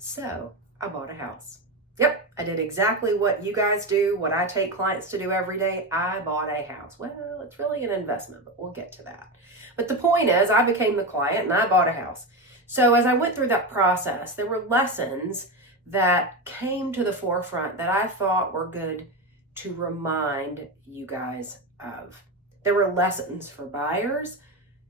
So I bought a house. Yep, I did exactly what you guys do, what I take clients to do every day. I bought a house. Well, it's really an investment, but we'll get to that. But the point is, I became the client and I bought a house. So as I went through that process, there were lessons that came to the forefront that I thought were good to remind you guys of. There were lessons for buyers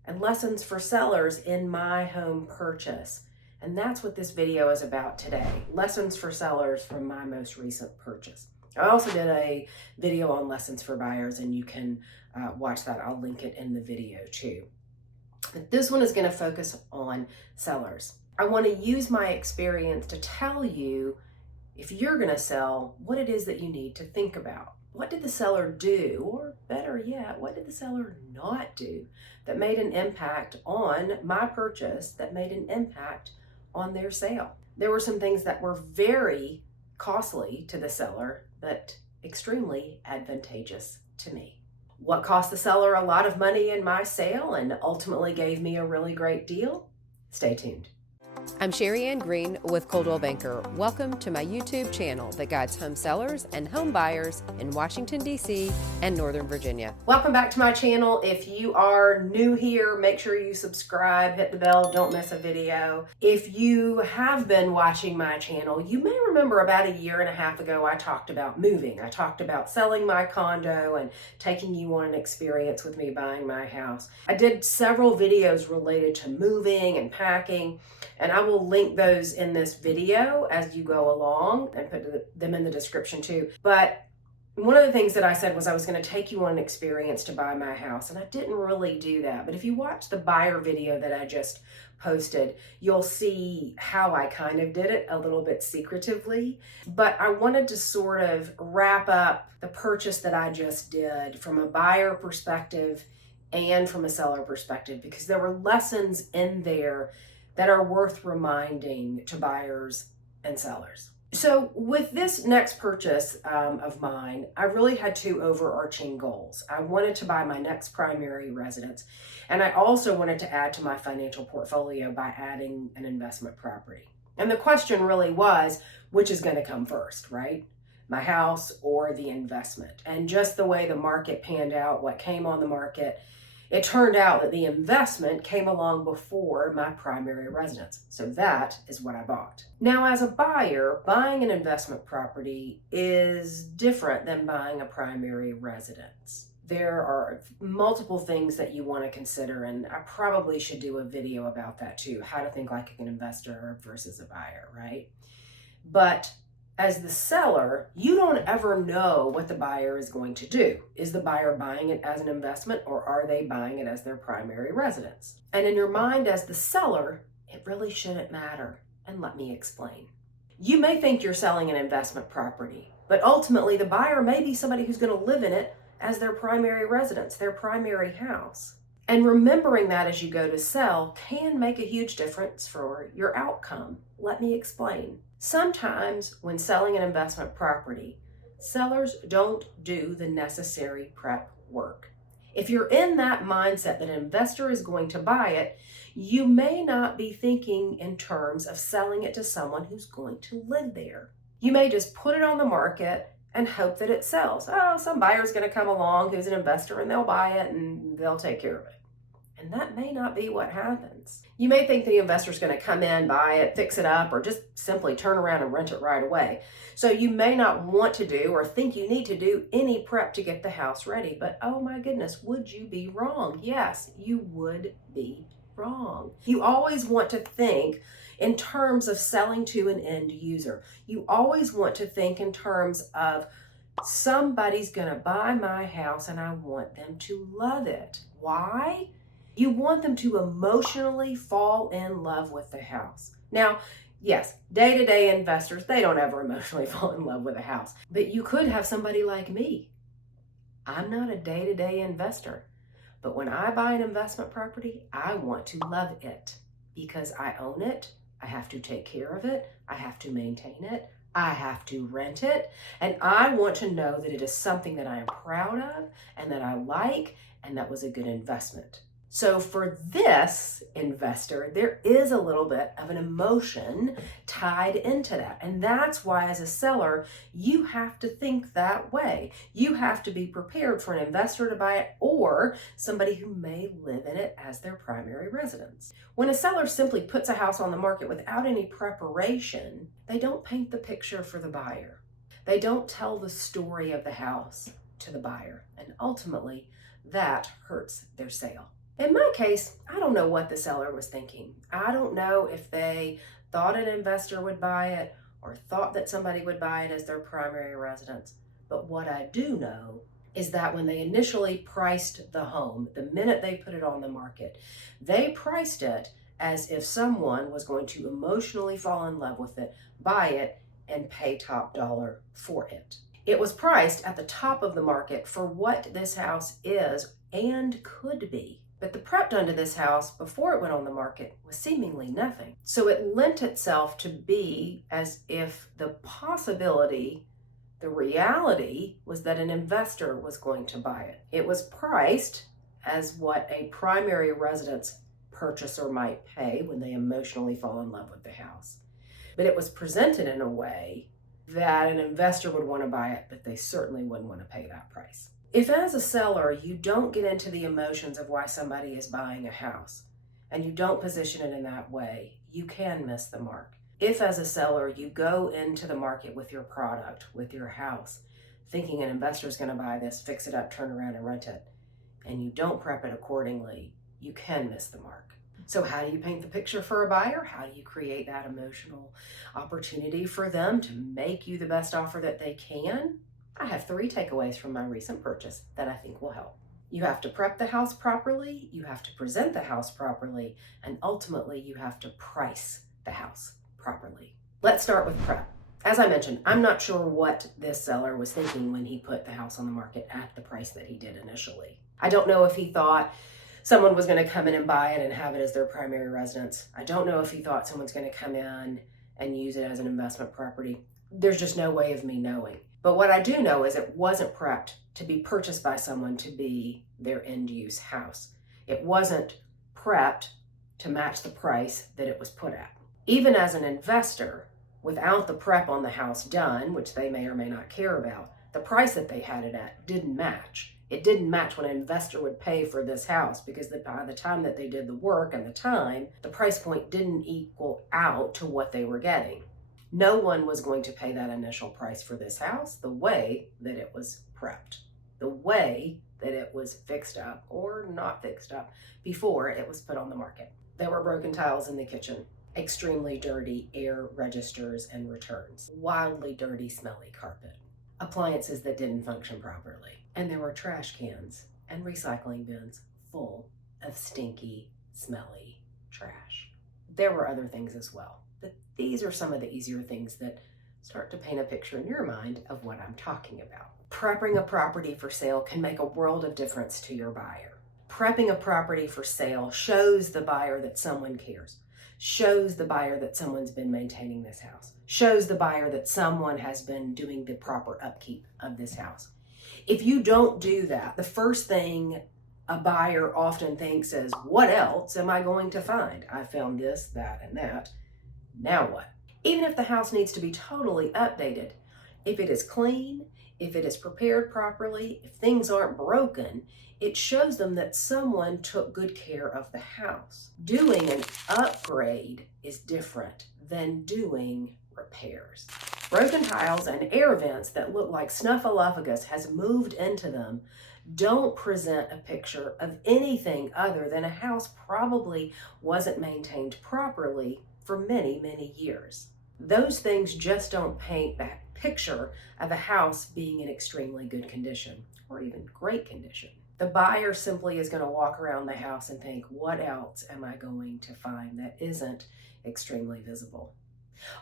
and lessons for sellers in my home purchase. And that's what this video is about today. Lessons for sellers from my most recent purchase. I also did a video on lessons for buyers, and you can watch that. I'll link it in the video too. But this one is going to focus on sellers. I want to use my experience to tell you, if you're going to sell, what it is that you need to think about. What did the seller do? Or better yet, what did the seller not do that made an impact on my purchase, that made an impact on their sale? There were some things that were very costly to the seller, but extremely advantageous to me. What cost the seller a lot of money in my sale and ultimately gave me a really great deal? Stay tuned. I'm Sherri Ann Green with Coldwell Banker. Welcome to my YouTube channel that guides home sellers and home buyers in Washington, D.C. and Northern Virginia. Welcome back to my channel. If you are new here, make sure you subscribe, hit the bell, don't miss a video. If you have been watching my channel, you may remember about a year and a half ago, I talked about moving. I talked about selling my condo and taking you on an experience with me buying my house. I did several videos related to moving and packing, and I will link those in this video as you go along and put them in the description too. But one of the things that I said was I was going to take you on an experience to buy my house, and I didn't really do that. But if you watch the buyer video that I just posted, you'll see how I kind of did it a little bit secretively. But I wanted to sort of wrap up the purchase that I just did from a buyer perspective and from a seller perspective, because there were lessons in there that are worth reminding to buyers and sellers. So with this next purchase of mine, I really had two overarching goals. I wanted to buy my next primary residence, and I also wanted to add to my financial portfolio by adding an investment property. And the question really was, which is going to come first, right? My house or the investment? And just the way the market panned out, what came on the market, it turned out that the investment came along before my primary residence. So that is what I bought. Now, as a buyer, buying an investment property is different than buying a primary residence. There are multiple things that you want to consider, and I probably should do a video about that too, how to think like an investor versus a buyer, right? But as the seller, you don't ever know what the buyer is going to do. Is the buyer buying it as an investment, or are they buying it as their primary residence? And in your mind as the seller, it really shouldn't matter. And let me explain. You may think you're selling an investment property, but ultimately the buyer may be somebody who's going to live in it as their primary residence, their primary house. And remembering that as you go to sell can make a huge difference for your outcome. Let me explain. Sometimes when selling an investment property, sellers don't do the necessary prep work. If you're in that mindset that an investor is going to buy it, you may not be thinking in terms of selling it to someone who's going to live there. You may just put it on the market and hope that it sells. Oh, some buyer's going to come along who's an investor and they'll buy it and they'll take care of it. And that may not be what happens. You may think the investor's going to come in, buy it, fix it up, or just simply turn around and rent it right away. So you may not want to do or think you need to do any prep to get the house ready. But oh my goodness, would you be wrong? Yes, you would be wrong. You always want to think in terms of selling to an end user. You always want to think in terms of somebody's going to buy my house and I want them to love it. Why? You want them to emotionally fall in love with the house. Now, yes, day-to-day investors, they don't ever emotionally fall in love with a house. But you could have somebody like me. I'm not a day-to-day investor. But when I buy an investment property, I want to love it because I own it. I have to take care of it. I have to maintain it. I have to rent it. And I want to know that it is something that I am proud of and that I like and that was a good investment. So for this investor, there is a little bit of an emotion tied into that. And that's why as a seller, you have to think that way. You have to be prepared for an investor to buy it or somebody who may live in it as their primary residence. When a seller simply puts a house on the market without any preparation, they don't paint the picture for the buyer. They don't tell the story of the house to the buyer. And ultimately, that hurts their sale. In my case, I don't know what the seller was thinking. I don't know if they thought an investor would buy it or thought that somebody would buy it as their primary residence. But what I do know is that when they initially priced the home, the minute they put it on the market, they priced it as if someone was going to emotionally fall in love with it, buy it, and pay top dollar for it. It was priced at the top of the market for what this house is and could be. But the prep done to this house before it went on the market was seemingly nothing. So it lent itself to be as if the possibility, the reality, was that an investor was going to buy it. It was priced as what a primary residence purchaser might pay when they emotionally fall in love with the house. But it was presented in a way that an investor would want to buy it, but they certainly wouldn't want to pay that price. If as a seller, you don't get into the emotions of why somebody is buying a house and you don't position it in that way, you can miss the mark. If as a seller, you go into the market with your product, with your house, thinking an investor is going to buy this, fix it up, turn around and rent it, and you don't prep it accordingly, you can miss the mark. So how do you paint the picture for a buyer? How do you create that emotional opportunity for them to make you the best offer that they can? I have 3 takeaways from my recent purchase that I think will help. You have to prep the house properly, you have to present the house properly, and ultimately you have to price the house properly. Let's start with prep. As I mentioned, I'm not sure what this seller was thinking when he put the house on the market at the price that he did initially. I don't know if he thought someone was going to come in and buy it and have it as their primary residence. I don't know if he thought someone's going to come in and use it as an investment property. There's just no way of me knowing. But what I do know is it wasn't prepped to be purchased by someone to be their end-use house. It wasn't prepped to match the price that it was put at. Even as an investor, without the prep on the house done, which they may or may not care about, the price that they had it at didn't match. It didn't match what an investor would pay for this house because by the time that they did the work and the time, the price point didn't equal out to what they were getting. No one was going to pay that initial price for this house the way that it was prepped, the way that it was fixed up or not fixed up before it was put on the market. There were broken tiles in the kitchen, extremely dirty air registers and returns, wildly dirty, smelly carpet, appliances that didn't function properly, and there were trash cans and recycling bins full of stinky, smelly trash. There were other things as well. But these are some of the easier things that start to paint a picture in your mind of what I'm talking about. Prepping a property for sale can make a world of difference to your buyer. Prepping a property for sale shows the buyer that someone cares, shows the buyer that someone's been maintaining this house, shows the buyer that someone has been doing the proper upkeep of this house. If you don't do that, the first thing a buyer often thinks is, what else am I going to find? I found this, that, and that. Now what? Even if the house needs to be totally updated, if it is clean, if it is prepared properly, if things aren't broken, it shows them that someone took good care of the house. Doing an upgrade is different than doing repairs. Broken tiles and air vents that look like snuffleupagus has moved into them don't present a picture of anything other than a house probably wasn't maintained properly for many, many years. Those things just don't paint that picture of a house being in extremely good condition or even great condition. The buyer simply is going to walk around the house and think, what else am I going to find that isn't extremely visible?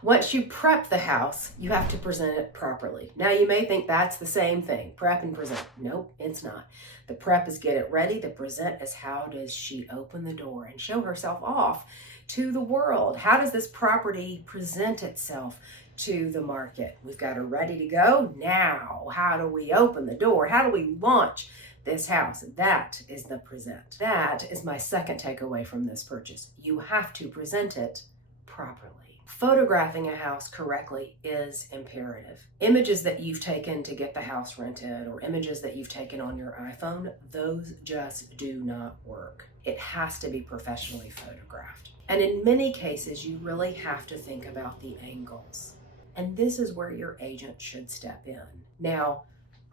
Once you prep the house, you have to present it properly. Now you may think that's the same thing, prep and present. Nope, it's not. The prep is get it ready. The present is how does she open the door and show herself off to the world? How does this property present itself to the market? We've got her ready to go. Now, how do we open the door? How do we launch this house. That is the present. That is my second takeaway from this purchase. You have to present it properly. Photographing a house correctly is imperative. Images that you've taken to get the house rented or images that you've taken on your iPhone, those just do not work. It has to be professionally photographed. And in many cases, you really have to think about the angles. And this is where your agent should step in. Now,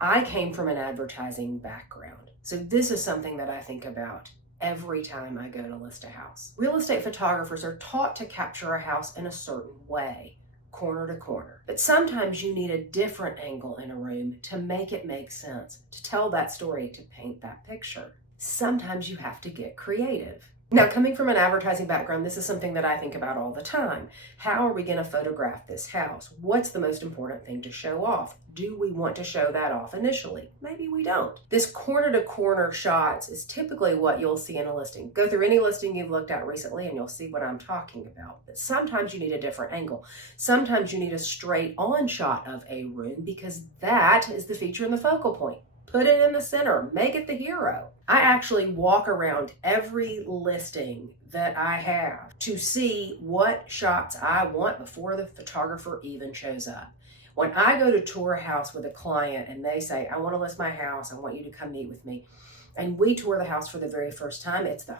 I came from an advertising background, so this is something that I think about every time I go to list a house. Real estate photographers are taught to capture a house in a certain way, corner to corner. But sometimes you need a different angle in a room to make it make sense, to tell that story, to paint that picture. Sometimes you have to get creative. Now, coming from an advertising background, this is something that I think about all the time. How are we going to photograph this house? What's the most important thing to show off? Do we want to show that off initially? Maybe we don't. This corner-to-corner shots is typically what you'll see in a listing. Go through any listing you've looked at recently and you'll see what I'm talking about. But sometimes you need a different angle. Sometimes you need a straight-on shot of a room because that is the feature and the focal point. Put it in the center, make it the hero. I actually walk around every listing that I have to see what shots I want before the photographer even shows up. When I go to tour a house with a client and they say, I want to list my house, I want you to come meet with me, and we tour the house for the very first time, it's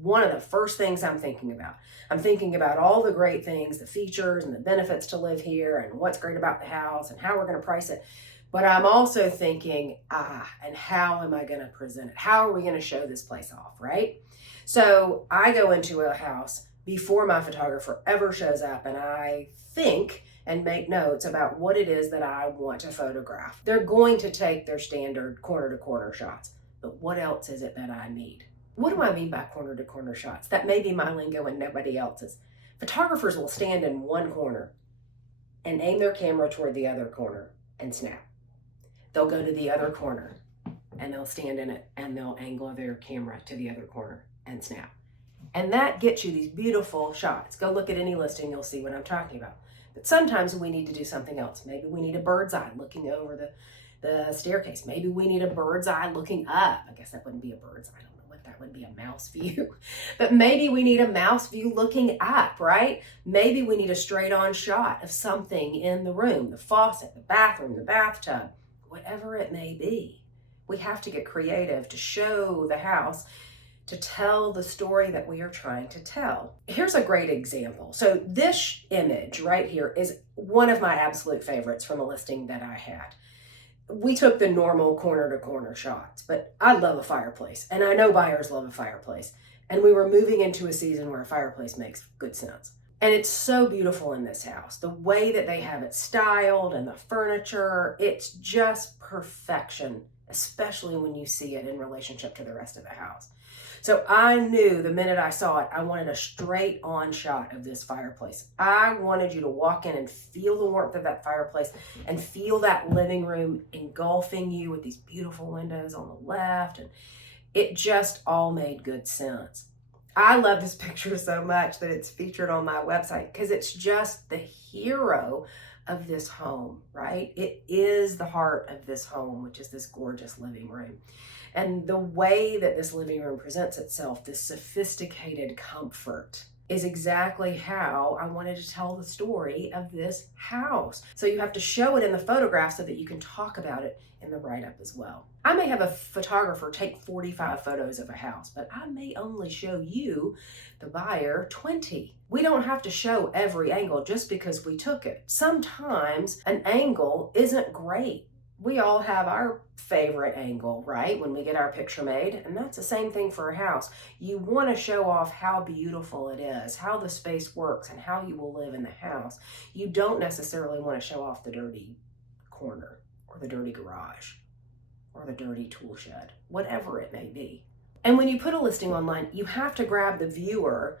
one of the first things I'm thinking about. I'm thinking about all the great things, the features and the benefits to live here and what's great about the house and how we're going to price it. But I'm also thinking, and how am I going to present it? How are we going to show this place off, right? So I go into a house before my photographer ever shows up and I think and make notes about what it is that I want to photograph. They're going to take their standard corner-to-corner shots, but what else is it that I need? What do I mean by corner-to-corner shots? That may be my lingo and nobody else's. Photographers will stand in one corner and aim their camera toward the other corner and snap. They'll go to the other corner and they'll stand in it and they'll angle their camera to the other corner and snap. And that gets you these beautiful shots. Go look at any listing, you'll see what I'm talking about. But sometimes we need to do something else. Maybe we need a bird's eye looking over the staircase. Maybe we need a bird's eye looking up. I guess that wouldn't be a bird's eye. I don't know what that would be, a mouse view. But maybe we need a mouse view looking up, right? Maybe we need a straight on shot of something in the room, the faucet, the bathroom, the bathtub. Whatever it may be, we have to get creative to show the house, to tell the story that we are trying to tell. Here's a great example. So this image right here is one of my absolute favorites from a listing that I had. We took the normal corner-to-corner shots, but I love a fireplace, and I know buyers love a fireplace. And we were moving into a season where a fireplace makes good sense. And it's so beautiful in this house. The way that they have it styled and the furniture, it's just perfection, especially when you see it in relationship to the rest of the house. So I knew the minute I saw it, I wanted a straight on shot of this fireplace. I wanted you to walk in and feel the warmth of that fireplace and feel that living room engulfing you with these beautiful windows on the left. And it just all made good sense. I love this picture so much that it's featured on my website because it's just the hero of this home, right? It is the heart of this home, which is this gorgeous living room. And the way that this living room presents itself, this sophisticated comfort, is exactly how I wanted to tell the story of this house. So you have to show it in the photograph so that you can talk about it in the write-up as well. I may have a photographer take 45 photos of a house, but I may only show you, the buyer, 20. We don't have to show every angle just because we took it. Sometimes an angle isn't great. We all have our favorite angle, right? When we get our picture made, and that's the same thing for a house. You want to show off how beautiful it is, how the space works, and how you will live in the house. You don't necessarily want to show off the dirty corner or the dirty garage or the dirty tool shed, whatever it may be. And when you put a listing online, you have to grab the viewer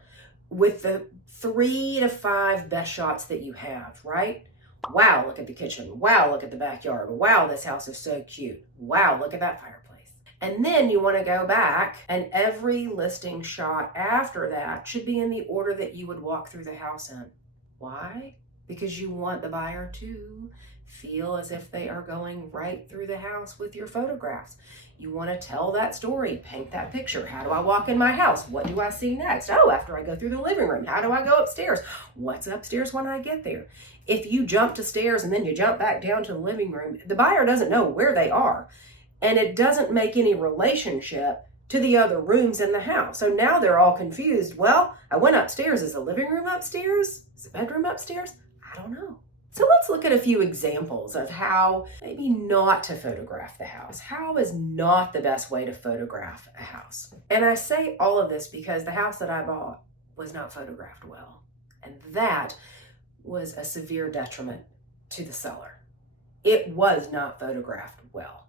with the 3 to 5 best shots that you have, right? Wow, look at the kitchen. Wow, look at the backyard. Wow, this house is so cute. Wow, look at that fireplace. And then you want to go back, and every listing shot after that should be in the order that you would walk through the house in. Why? because you want the buyer to feel as if they are going right through the house with your photographs. You want to tell that story, paint that picture. How do I walk in my house? What do I see next? Oh, after I go through the living room, how do I go upstairs? What's upstairs when I get there? If you jump to stairs and then you jump back down to the living room, the buyer doesn't know where they are. And it doesn't make any relationship to the other rooms in the house. So now they're all confused. Well, I went upstairs. Is the living room upstairs? Is the bedroom upstairs? I don't know. So let's look at a few examples of how maybe not to photograph the house. How is not the best way to photograph a house? And I say all of this because the house that I bought was not photographed well. And that was a severe detriment to the seller. It was not photographed well.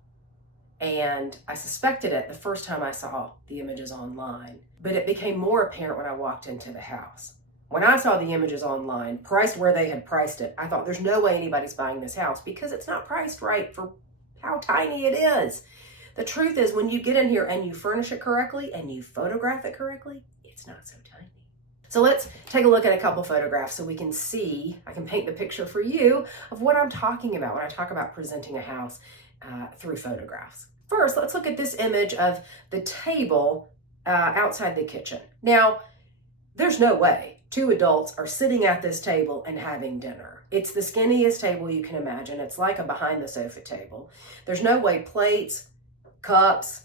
And I suspected it the first time I saw the images online, but it became more apparent when I walked into the house. When I saw the images online, priced where they had priced it, I thought there's no way anybody's buying this house because it's not priced right for how tiny it is. The truth is, when you get in here and you furnish it correctly and you photograph it correctly, it's not so tiny. So let's take a look at a couple photographs so we can see, I can paint the picture for you of what I'm talking about when I talk about presenting a house through photographs. First, let's look at this image of the table outside the kitchen. Now, there's no way 2 adults are sitting at this table and having dinner. It's the skinniest table you can imagine. It's like a behind the sofa table. There's no way plates, cups,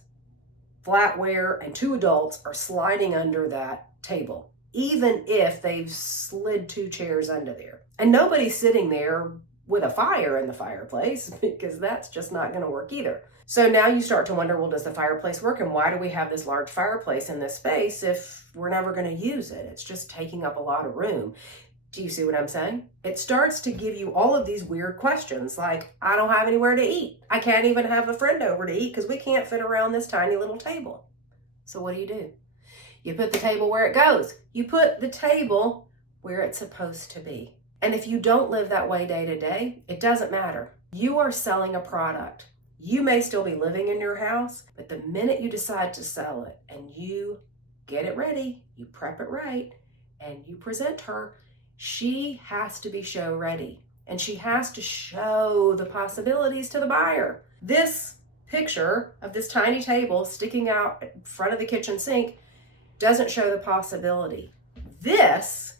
flatware, and 2 adults are sliding under that table, even if they've slid 2 chairs under there. And nobody's sitting there with a fire in the fireplace because that's just not going to work either. So now you start to wonder, well, does the fireplace work? And why do we have this large fireplace in this space if we're never going to use it? It's just taking up a lot of room. Do you see what I'm saying? It starts to give you all of these weird questions like, I don't have anywhere to eat. I can't even have a friend over to eat because we can't fit around this tiny little table. So what do? You put the table where it goes. You put the table where it's supposed to be. And if you don't live that way day to day, it doesn't matter. You are selling a product. You may still be living in your house, but the minute you decide to sell it and you get it ready, you prep it right, and you present her, she has to be show ready. And she has to show the possibilities to the buyer. This picture of this tiny table sticking out in front of the kitchen sink doesn't show the possibility. This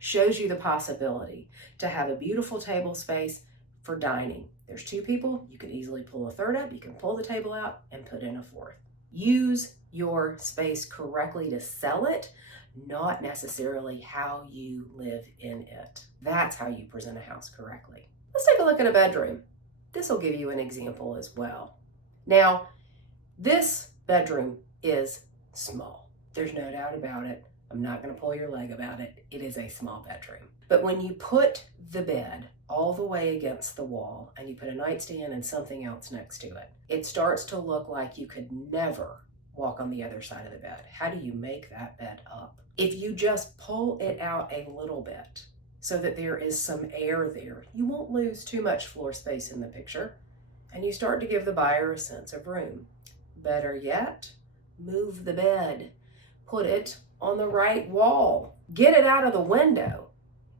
shows you the possibility to have a beautiful table space for dining. There's 2 people, you can easily pull a 3rd up, you can pull the table out and put in a 4th. Use your space correctly to sell it, not necessarily how you live in it. That's how you present a house correctly. Let's take a look at a bedroom. This will give you an example as well. Now, this bedroom is small. There's no doubt about it. I'm not going to pull your leg about it. It is a small bedroom. But when you put the bed all the way against the wall and you put a nightstand and something else next to it, it starts to look like you could never walk on the other side of the bed. How do you make that bed up? If you just pull it out a little bit so that there is some air there, you won't lose too much floor space in the picture, and you start to give the buyer a sense of room. Better yet, move the bed. Put it on the right wall. Get it out of the window.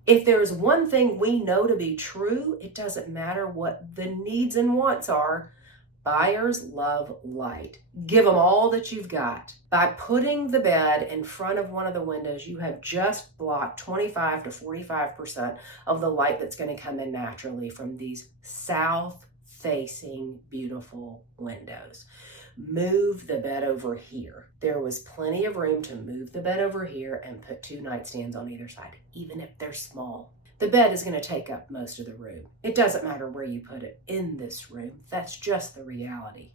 If there's one thing we know to be true, it doesn't matter what the needs and wants are. Buyers love light. Give them all that you've got. By putting the bed in front of one of the windows, you have just blocked 25 to 45% of the light that's going to come in naturally from these south-facing beautiful windows. Move the bed over here. There was plenty of room to move the bed over here and put 2 nightstands on either side, even if they're small. The bed is going to take up most of the room. It doesn't matter where you put it in this room. That's just the reality.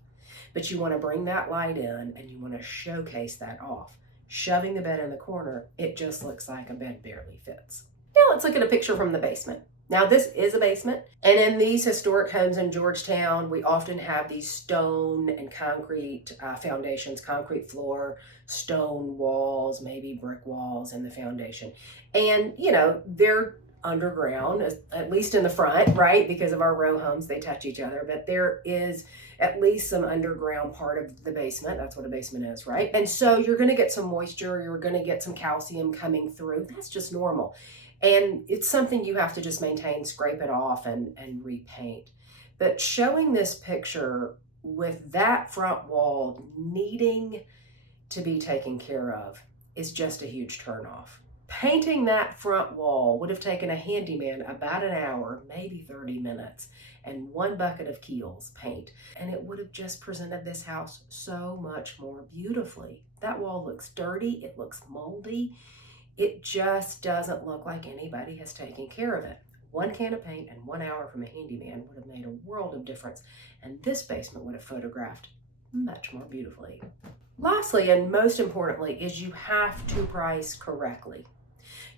But you want to bring that light in and you want to showcase that off. Shoving the bed in the corner, it just looks like a bed barely fits. Now let's look at a picture from the basement. Now this is a basement, and in these historic homes in Georgetown, we often have these stone and concrete foundations, concrete floor, stone walls, maybe brick walls in the foundation. And, you know, they're underground, at least in the front, right? Because of our row homes, they touch each other, but there is at least some underground part of the basement. That's what a basement is, right? And so you're going to get some moisture, you're going to get some calcium coming through. That's just normal. And it's something you have to just maintain, scrape it off, and repaint. But showing this picture with that front wall needing to be taken care of is just a huge turnoff. Painting that front wall would have taken a handyman about an hour, maybe 30 minutes, and 1 bucket of Kiehl's paint, and it would have just presented this house so much more beautifully. That wall looks dirty, it looks moldy, it just doesn't look like anybody has taken care of it. 1 can of paint and 1 hour from a handyman would have made a world of difference, and this basement would have photographed much more beautifully. Lastly, and most importantly, is you have to price correctly.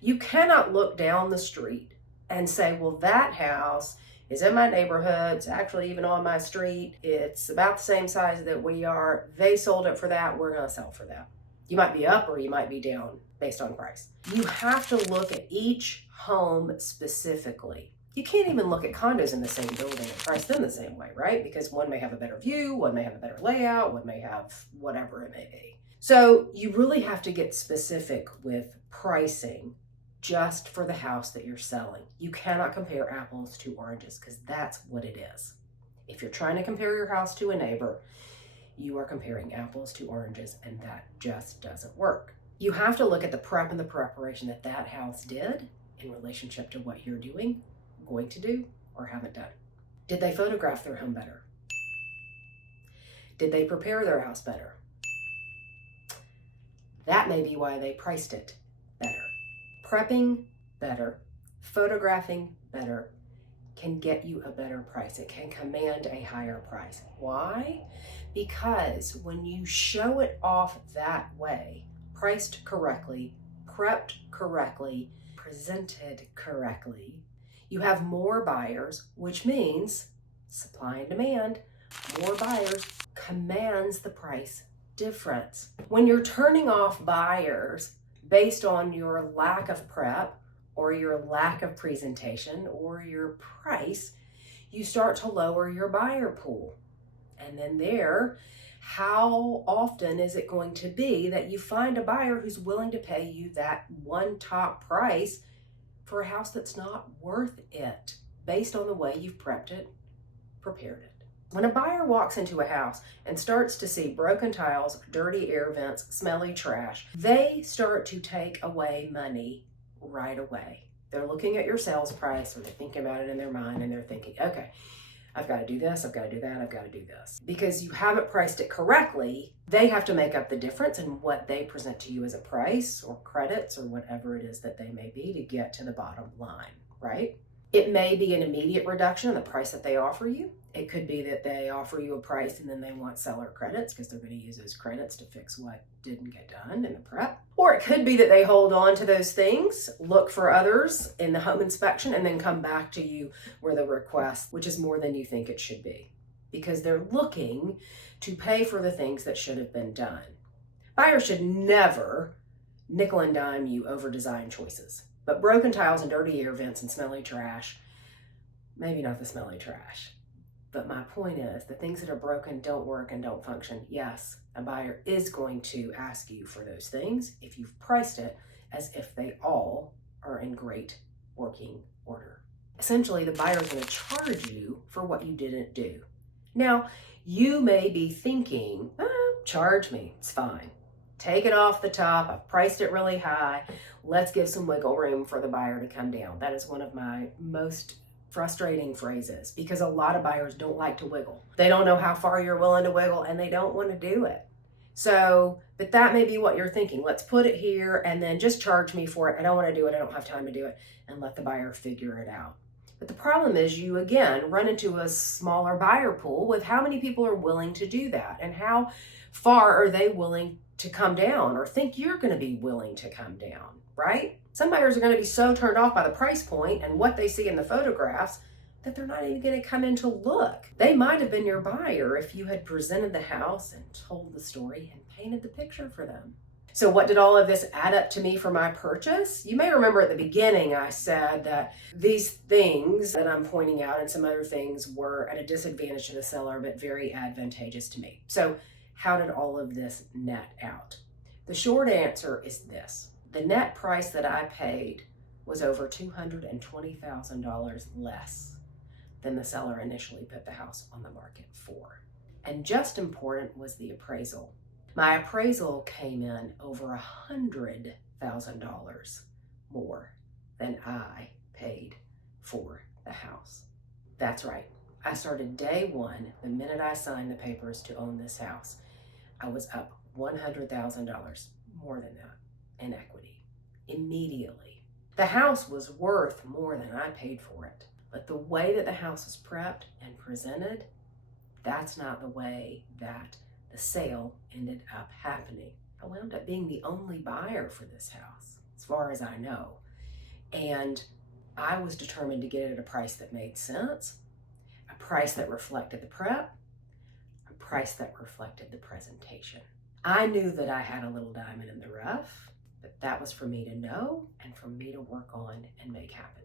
You cannot look down the street and say, well, that house is in my neighborhood, it's actually even on my street, it's about the same size that we are, they sold it for that, we're gonna sell for that. You might be up or you might be down based on price. You have to look at each home specifically. You can't even look at condos in the same building and price them the same way, right? Because one may have a better view, one may have a better layout, one may have whatever it may be. So you really have to get specific with pricing just for the house that you're selling. You cannot compare apples to oranges because that's what it is. If you're trying to compare your house to a neighbor, you are comparing apples to oranges, and that just doesn't work. You have to look at the prep and the preparation that that house did in relationship to what you're doing, going to do, or haven't done. Did they photograph their home better? Did they prepare their house better? That may be why they priced it better. Prepping better, photographing better can get you a better price. It can command a higher price. Why? Because when you show it off that way, priced correctly, prepped correctly, presented correctly, you have more buyers, which means supply and demand. More buyers commands the price difference. When you're turning off buyers based on your lack of prep or your lack of presentation or your price, you start to lower your buyer pool. And then there, how often is it going to be that you find a buyer who's willing to pay you that one top price for a house that's not worth it based on the way you've prepped it, prepared it? When a buyer walks into a house and starts to see broken tiles, dirty air vents, smelly trash, they start to take away money right away. They're looking at your sales price, or they're thinking about it in their mind, and they're thinking, okay, I've got to do this, I've got to do that, I've got to do this. Because you haven't priced it correctly, they have to make up the difference in what they present to you as a price or credits or whatever it is that they may be to get to the bottom line, right? It may be an immediate reduction in the price that they offer you. It could be that they offer you a price and then they want seller credits because they're going to use those credits to fix what didn't get done in the prep. Or it could be that they hold on to those things, look for others in the home inspection, and then come back to you with a request, which is more than you think it should be, because they're looking to pay for the things that should have been done. Buyers should never nickel and dime you over design choices. But broken tiles and dirty air vents and smelly trash, maybe not the smelly trash. But my point is, the things that are broken, don't work, and don't function, yes, a buyer is going to ask you for those things if you've priced it as if they all are in great working order. Essentially, the buyer is going to charge you for what you didn't do. Now, you may be thinking, charge me, it's fine. Take it off the top, I've priced it really high, let's give some wiggle room for the buyer to come down. That is one of my most frustrating phrases, because a lot of buyers don't like to wiggle. They don't know how far you're willing to wiggle, and they don't want to do it. So, but that may be what you're thinking. Let's put it here and then just charge me for it. I don't want to do it, I don't have time to do it, and let the buyer figure it out. But the problem is you, again, run into a smaller buyer pool with how many people are willing to do that, and how far are they willing to come down or think you're going to be willing to come down, right? Some buyers are going to be so turned off by the price point and what they see in the photographs that they're not even going to come in to look. They might have been your buyer if you had presented the house and told the story and painted the picture for them. So what did all of this add up to me for my purchase? You may remember at the beginning I said that these things that I'm pointing out and some other things were at a disadvantage to the seller but very advantageous to me. So how did all of this net out? The short answer is this. The net price that I paid was over $220,000 less than the seller initially put the house on the market for. And just important was the appraisal. My appraisal came in over $100,000 more than I paid for the house. That's right. I started day one, the minute I signed the papers to own this house. I was up $100,000 more than that in equity immediately. The house was worth more than I paid for it. But the way that the house was prepped and presented, that's not the way that the sale ended up happening. I wound up being the only buyer for this house, as far as I know. And I was determined to get it at a price that made sense, a price that reflected the prep, a price that reflected the presentation. I knew that I had a little diamond in the rough, but that was for me to know and for me to work on and make happen.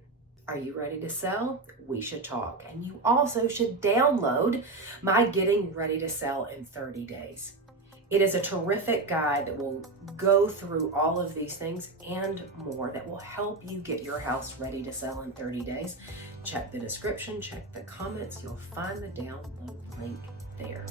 Are you ready to sell? We should talk. And you also should download my Getting Ready to Sell in 30 Days. It is a terrific guide that will go through all of these things and more that will help you get your house ready to sell in 30 days. Check the description, check the comments. You'll find the download link there.